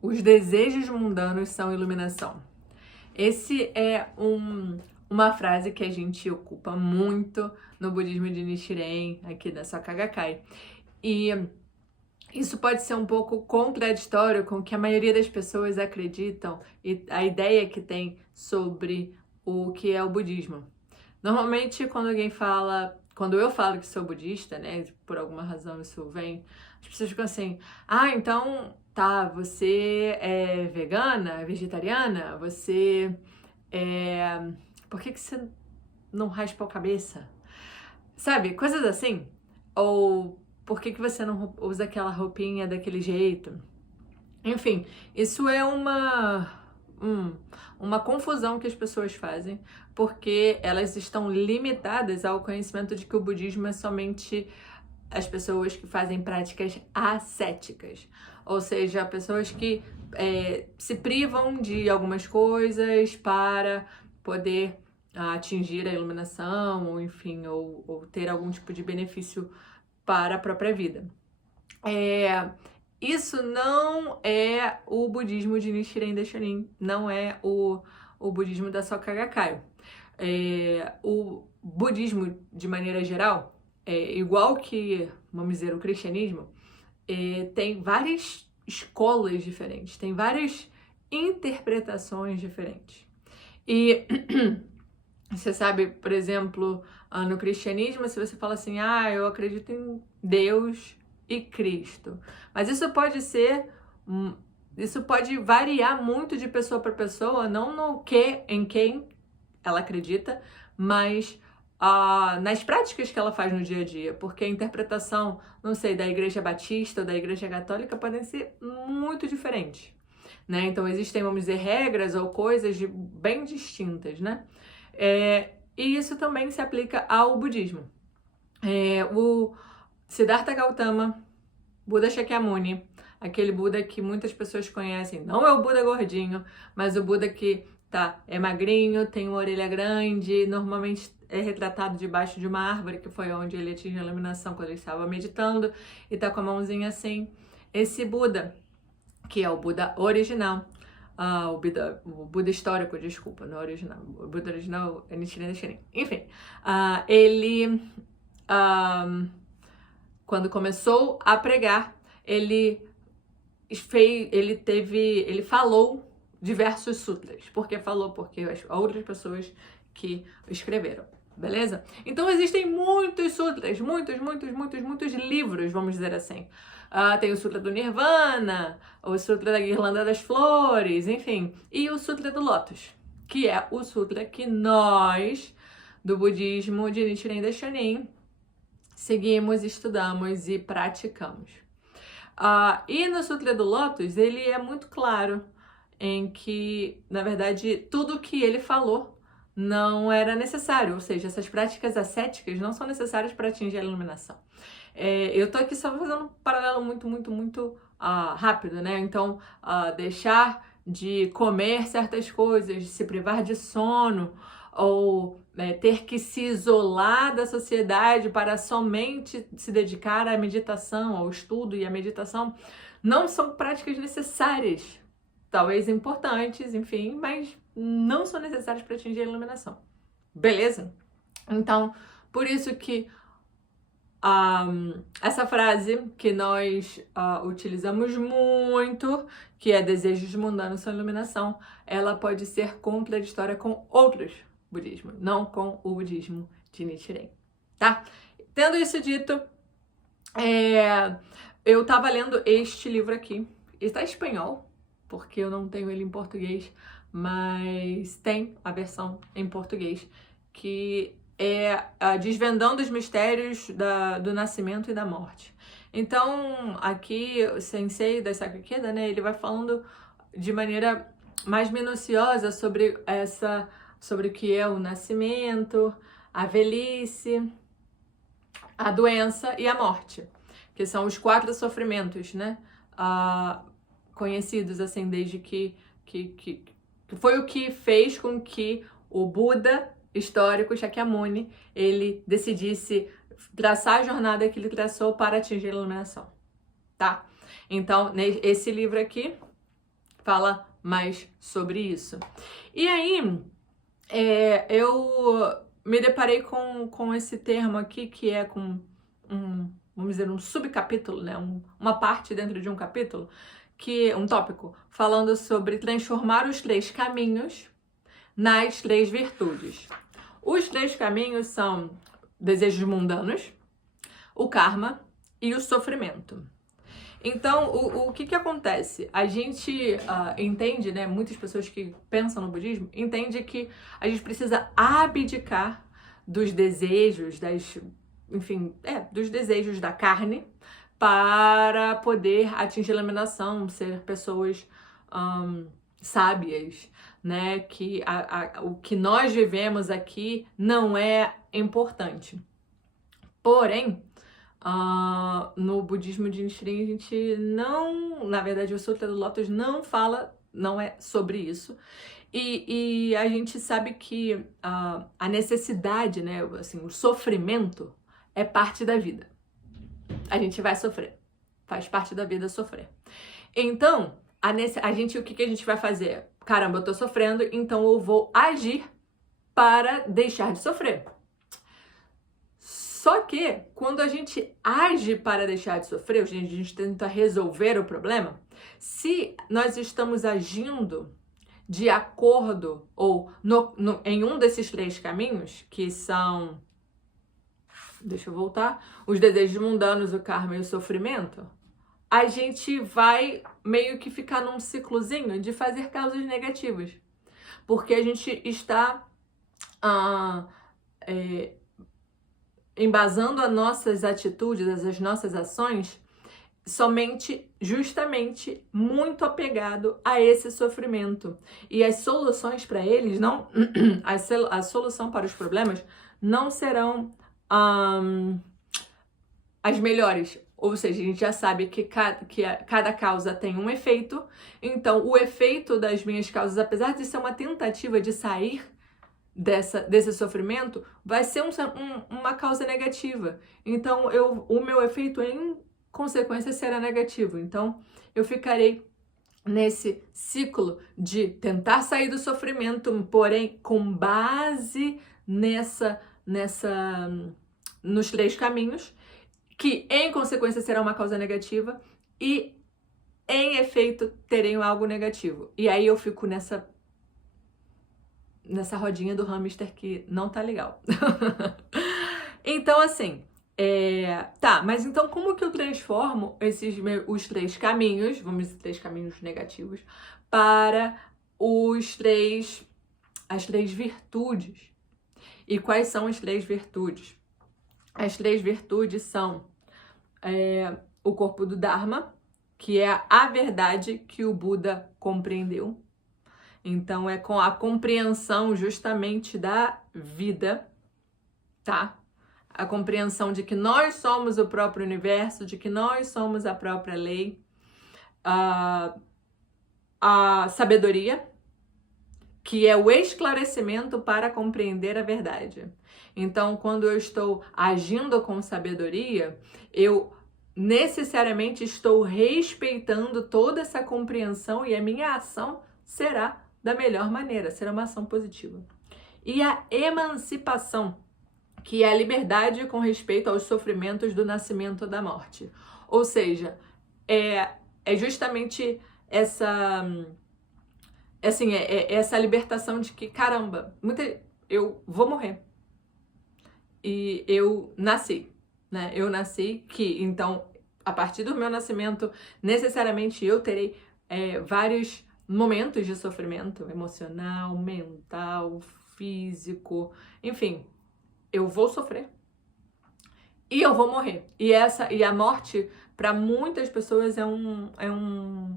Os desejos mundanos são iluminação. Esse é uma frase que a gente ocupa muito no budismo de Nichiren, aqui da Soka Gakkai. E isso pode ser um pouco contraditório com o que a maioria das pessoas acreditam e a ideia que tem sobre o que é o budismo. Normalmente, quando eu falo que sou budista, né, por alguma razão isso vem, as pessoas ficam assim: ah, então tá, você é vegana, vegetariana, você é. Por que você não raspa a cabeça? Sabe, coisas assim. Ou por que você não usa aquela roupinha daquele jeito? Enfim, isso é uma confusão que as pessoas fazem, porque elas estão limitadas ao conhecimento de que o budismo é somente as pessoas que fazem práticas ascéticas, ou seja, pessoas que se privam de algumas coisas para poder atingir a iluminação, ou enfim, ou ter algum tipo de benefício para a própria vida. Isso não é o budismo de Nichiren Daishonin, não é o budismo da Soka Gakkai. O budismo, de maneira geral, igual que, vamos dizer, o cristianismo, tem várias escolas diferentes, tem várias interpretações diferentes. E você sabe, por exemplo, no cristianismo, se você fala assim, eu acredito em Deus e Cristo. Mas isso pode variar muito de pessoa para pessoa, não no que, em quem ela acredita, mas nas práticas que ela faz no dia a dia, porque a interpretação, não sei, da Igreja Batista ou da Igreja Católica podem ser muito diferentes, né? Então existem, vamos dizer, regras ou coisas bem distintas, né? E isso também se aplica ao budismo. O Siddhartha Gautama, Buda Shakyamuni, aquele Buda que muitas pessoas conhecem, não é o Buda gordinho, mas o Buda que é magrinho, tem uma orelha grande, normalmente é retratado debaixo de uma árvore, que foi onde ele atingiu a iluminação quando ele estava meditando, e tá com a mãozinha assim. Esse Buda, que é o Buda original, o Buda histórico, desculpa, não é original, o Buda original é Nichiren Daishonin. Enfim, ele, quando começou a pregar, ele falou diversos sutras. Por que falou? Porque as outras pessoas que escreveram, beleza? Então existem muitos sutras, muitos livros, vamos dizer assim. Tem o Sutra do Nirvana, o Sutra da Guirlanda das Flores, enfim. E o Sutra do Lótus, que é o sutra que nós, do budismo de Nichiren Daishonin, seguimos, estudamos e praticamos. E no Sutra do Lótus, ele é muito claro em que, na verdade, tudo que ele falou não era necessário, ou seja, essas práticas ascéticas não são necessárias para atingir a iluminação. Eu tô aqui só fazendo um paralelo muito rápido, né? Então, deixar de comer certas coisas, de se privar de sono, ou ter que se isolar da sociedade para somente se dedicar à meditação, ao estudo e à meditação, não são práticas necessárias. Talvez importantes, enfim, mas não são necessárias para atingir a iluminação. Beleza? Então, por isso que essa frase que nós utilizamos muito, que é desejos mundanos são iluminação, ela pode ser contraditória com outros budismos, não com o budismo de Nichiren, tá? Tendo isso dito, eu tava lendo este livro aqui, está em espanhol, porque eu não tenho ele em português, mas tem a versão em português, que é Desvendando os Mistérios do Nascimento e da Morte. Então, aqui o sensei da Sakya Ikeda, né, ele vai falando de maneira mais minuciosa sobre o que é o nascimento, a velhice, a doença e a morte, que são os 4 sofrimentos, né, conhecidos assim desde que foi o que fez com que o Buda histórico Shakyamuni ele decidisse traçar a jornada que ele traçou para atingir a iluminação, tá? Então, esse livro aqui fala mais sobre isso. E aí, eu me deparei com esse termo aqui, que é com vamos dizer, um subcapítulo, né? Uma parte dentro de um capítulo, que um tópico, falando sobre transformar os 3 caminhos nas 3 virtudes. Os 3 caminhos são desejos mundanos, o karma e o sofrimento. Então, o que acontece? A gente entende, né? Muitas pessoas que pensam no budismo entendem que a gente precisa abdicar dos desejos, dos desejos da carne para poder atingir a iluminação, ser pessoas sábias, né? Que o que nós vivemos aqui não é importante. Porém, no budismo de Nichiren, a gente não, na verdade, o Sutra do Lótus não fala, não é sobre isso. E a gente sabe que a necessidade, né, assim, o sofrimento é parte da vida. A gente vai sofrer, faz parte da vida sofrer. Então, o que a gente vai fazer? Caramba, eu tô sofrendo, então eu vou agir para deixar de sofrer. Só que, quando a gente age para deixar de sofrer, a gente tenta resolver o problema, se nós estamos agindo de acordo ou em um desses 3 caminhos, que são, deixa eu voltar, os desejos mundanos, o karma e o sofrimento, a gente vai meio que ficar num ciclozinho de fazer causas negativas. Porque a gente está embasando as nossas atitudes, as nossas ações, justamente muito apegado a esse sofrimento. E as soluções para eles não, a solução para os problemas não serão as melhores. Ou seja, a gente já sabe que cada causa tem um efeito. Então, o efeito das minhas causas, apesar de ser uma tentativa de sair desse sofrimento, vai ser uma causa negativa. Então, o meu efeito, em consequência, será negativo. Então, eu ficarei nesse ciclo de tentar sair do sofrimento, porém, com base nos 3 caminhos, que, em consequência, será uma causa negativa e, em efeito, terei algo negativo. E aí eu fico nessa rodinha do hamster que não tá legal. Então, assim, mas então como que eu transformo os 3 caminhos, vamos dizer, 3 caminhos negativos, para as 3 virtudes? E quais são as 3 virtudes? As 3 virtudes são o corpo do Dharma, que é a verdade que o Buda compreendeu. Então, é com a compreensão justamente da vida, tá? A compreensão de que nós somos o próprio universo, de que nós somos a própria lei. A sabedoria, que é o esclarecimento para compreender a verdade. Então, quando eu estou agindo com sabedoria, eu necessariamente estou respeitando toda essa compreensão e a minha ação será da melhor maneira, será uma ação positiva. E a emancipação, que é a liberdade com respeito aos sofrimentos do nascimento ou da morte. Ou seja, é justamente essa libertação de que, caramba, eu vou morrer. E eu nasci, né? Eu nasci então, a partir do meu nascimento, necessariamente eu terei vários momentos de sofrimento emocional, mental, físico, enfim, eu vou sofrer e eu vou morrer. E a morte, para muitas pessoas, é um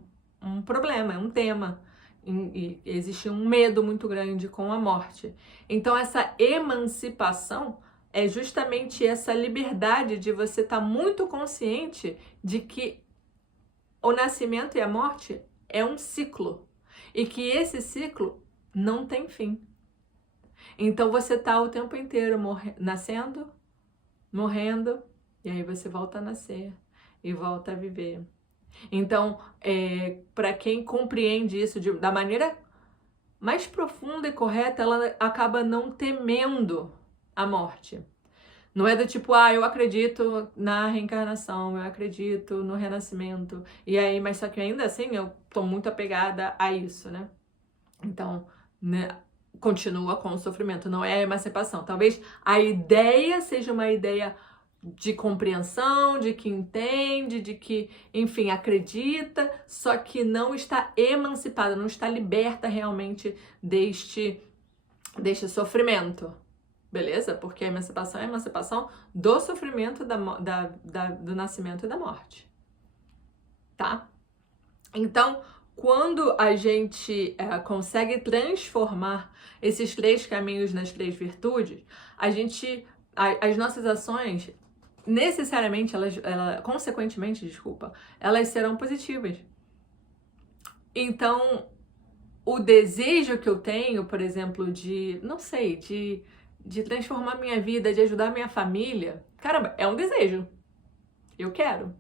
problema, é um tema. E existe um medo muito grande com a morte. Então, essa emancipação é justamente essa liberdade de você estar muito consciente de que o nascimento e a morte é um ciclo e que esse ciclo não tem fim. Então você está o tempo inteiro nascendo, morrendo, e aí você volta a nascer e volta a viver. Então, para quem compreende isso da maneira mais profunda e correta, ela acaba não temendo a morte. Não é do tipo, eu acredito na reencarnação, eu acredito no renascimento, e aí, mas só que ainda assim eu tô muito apegada a isso, né? Então, né, continua com o sofrimento, não é a emancipação. Talvez a ideia seja uma ideia de compreensão, de que entende, de que, enfim, acredita, só que não está emancipada, não está liberta realmente deste sofrimento. Beleza? Porque a emancipação é a emancipação do sofrimento do nascimento e da morte. Tá? Então, quando a gente consegue transformar esses 3 caminhos nas 3 virtudes, as nossas ações, necessariamente, consequentemente, elas serão positivas. Então, o desejo que eu tenho, por exemplo, de transformar minha vida, de ajudar minha família, caramba, é um desejo. Eu quero.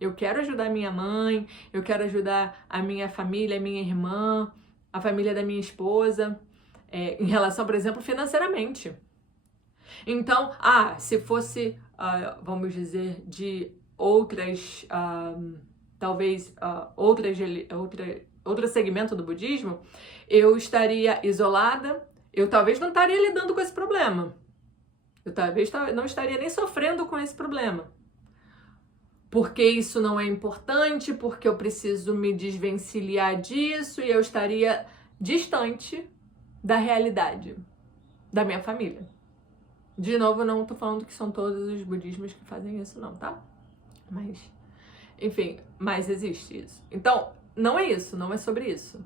Eu quero ajudar minha mãe, eu quero ajudar a minha família, a minha irmã, a família da minha esposa, em relação, por exemplo, financeiramente. Então, se fosse, vamos dizer, de outras, talvez, outro segmento do budismo, eu estaria isolada, eu talvez não estaria lidando com esse problema. Eu talvez não estaria nem sofrendo com esse problema. Porque isso não é importante, porque eu preciso me desvencilhar disso e eu estaria distante da realidade da minha família. De novo, não tô falando que são todos os budismos que fazem isso, não, tá? Mas, enfim, mas existe isso. Então, não é isso, não é sobre isso.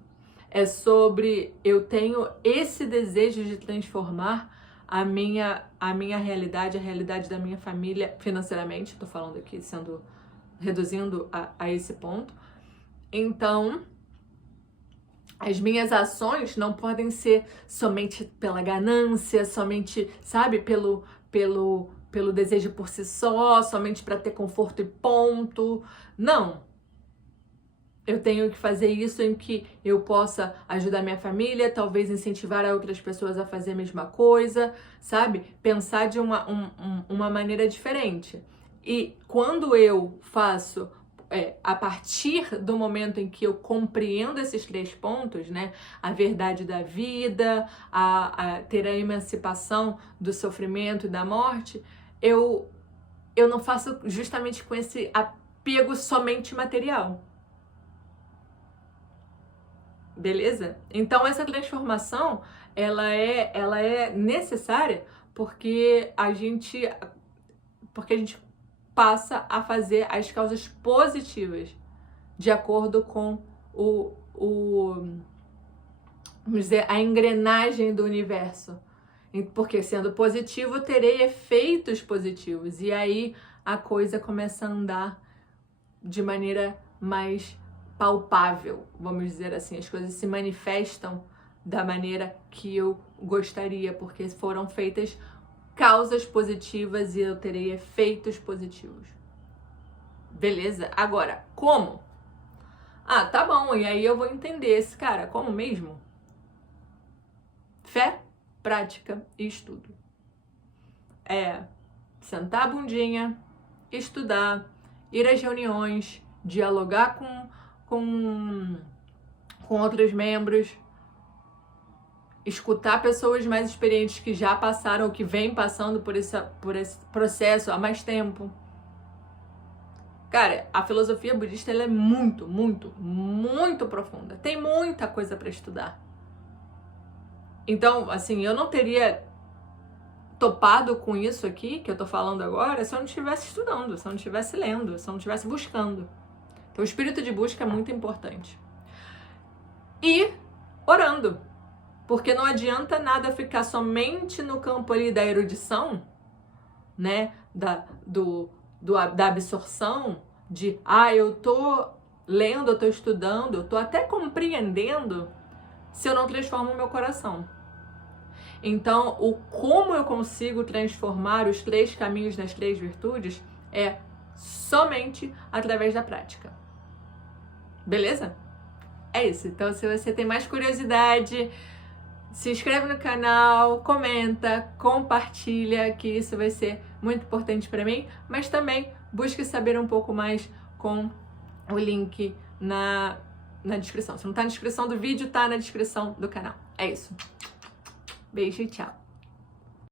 É sobre eu tenho esse desejo de transformar a minha realidade, a realidade da minha família financeiramente, tô falando aqui reduzindo a esse ponto. Então, as minhas ações não podem ser somente pela ganância, somente, sabe, pelo desejo por si só, somente para ter conforto e ponto. Não. Eu tenho que fazer isso em que eu possa ajudar minha família, talvez incentivar outras pessoas a fazer a mesma coisa, sabe? Pensar de uma maneira diferente. E quando eu faço, a partir do momento em que eu compreendo esses 3 pontos, né? A verdade da vida, a ter a emancipação do sofrimento e da morte, eu não faço justamente com esse apego somente material. Beleza? Então essa transformação, ela é necessária porque a gente passa a fazer as causas positivas de acordo com vamos dizer, a engrenagem do universo. Porque sendo positivo, eu terei efeitos positivos. E aí a coisa começa a andar de maneira mais palpável, vamos dizer assim. As coisas se manifestam da maneira que eu gostaria, porque foram feitas causas positivas e eu terei efeitos positivos. Beleza? Agora, como? Tá bom, e aí eu vou entender esse cara, como mesmo? Fé, prática e estudo. Sentar a bundinha, estudar, ir às reuniões, dialogar com outros membros, escutar pessoas mais experientes que já passaram ou que vêm passando por esse processo há mais tempo. Cara, a filosofia budista ela é muito, muito, muito profunda. Tem muita coisa para estudar. Então, assim, eu não teria topado com isso aqui que eu tô falando agora se eu não estivesse estudando, se eu não estivesse lendo, se eu não estivesse buscando. Então, o espírito de busca é muito importante. E orando. Porque não adianta nada ficar somente no campo ali da erudição, né? Da absorção, de eu tô lendo, eu tô estudando, eu tô até compreendendo, se eu não transformo o meu coração. Então, como eu consigo transformar os 3 caminhos nas 3 virtudes é somente através da prática. Beleza? É isso. Então, se você tem mais curiosidade, se inscreve no canal, comenta, compartilha, que isso vai ser muito importante para mim, mas também busque saber um pouco mais com o link na descrição. Se não tá na descrição do vídeo, tá na descrição do canal. É isso. Beijo e tchau.